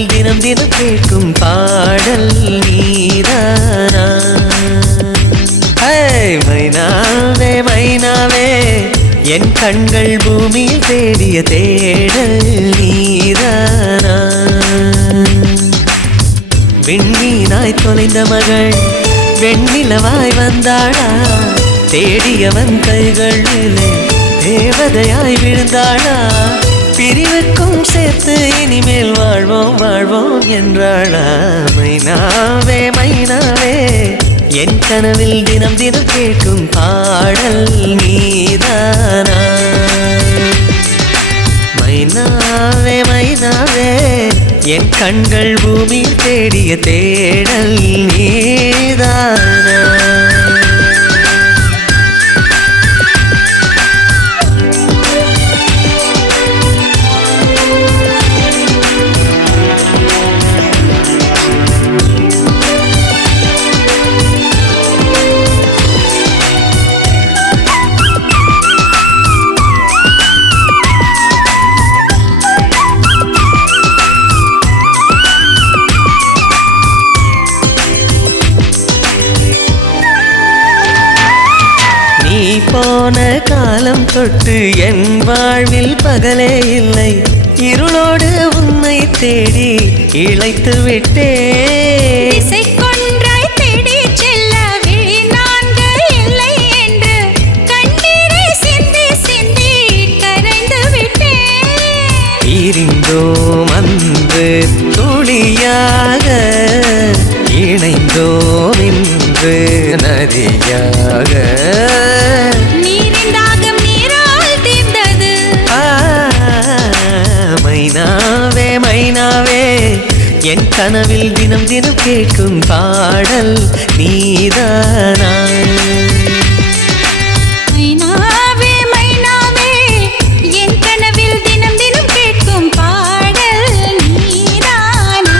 கனவில் தினம் தினம் கேட்கும் பாடல் நீதானா? மைனாவே மைனாவே என் கண்கள் பூமியில் தேடிய தேடல் நீதானா? விண்மீனாய் தொலைந்த மகள் வெண்ணிலவாய் வந்தாளா? தேடியவன் கைகளிலே தேவதையாய் விழுந்தாளா? பிரிவுக்கும் சேர்த்து இனிமேல் வாழ்வோம் வாழ்வோம் என்றாளா? மைனாவே மைனாவே என் கனவில் தினம் தினம் கேட்கும் பாடல் நீதானா? மைனாவே மைனாவே என் கண்கள் பூமியில் தேடிய தேடல் நீதானா? போன காலம் தொட்டு என் வாழ்வில் பகலே இல்லை. இருளோடு உன்னை தேடி இழைத்து விட்டேன். இசைக்கொன்றாய் தேடி செல்ல விழி நான்கு இல்லை என்று கண்ணீரை சிந்தி சிந்தி கரைந்து விட்டேன். பிரிந்தோம் அன்று துளியாக, இணைந்தோம் இன்று நதியாக. மைனாவே மைனாவே என் கனவில் தினம் தினம் கேட்கும் பாடல் நீதானா? மைனாவே மைனாவே என் கனவில் தினம் தினம் கேட்கும் பாடல் நீதானா?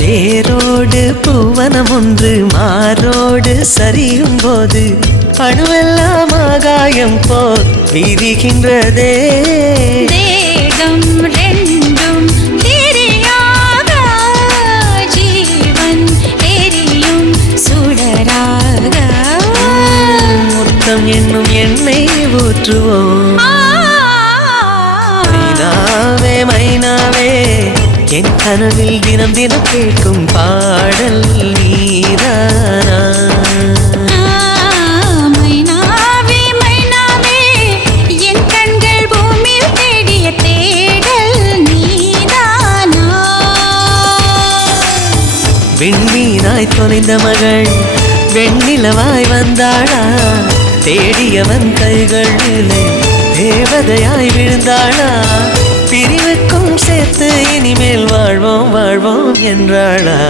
வேரோடு பூவனம் ஒன்று மாரோடு சரியும் போது அணுவெல்லாம் ஆகாயம் போல் விரிகின்றதே. தேகம் ரெண்டும் தெரியாத ஜீவன் எரியும் சுடராக. முத்தம் என்னும் எண்ணெய் ஊற்றுவோம். மைனாவே மைனாவே என் கனவில் தினம் தினம் கேட்கும் பாடல் நீதானா? மைனாவே மைனாவே என் கண்கள் பூமியில் தேடிய தேடல் நீதானா? விண்மீனாய் தொலைந்த மகள் வெண்ணிலவாய் வந்தாளா? தேடியவன் கைகளிலே தேவதையாய் விழுந்தாளா? பிரிவுக்கும் சேர்த்து இனிமேல் வாழ்வோம் வாழ்வோம் என்றாளா?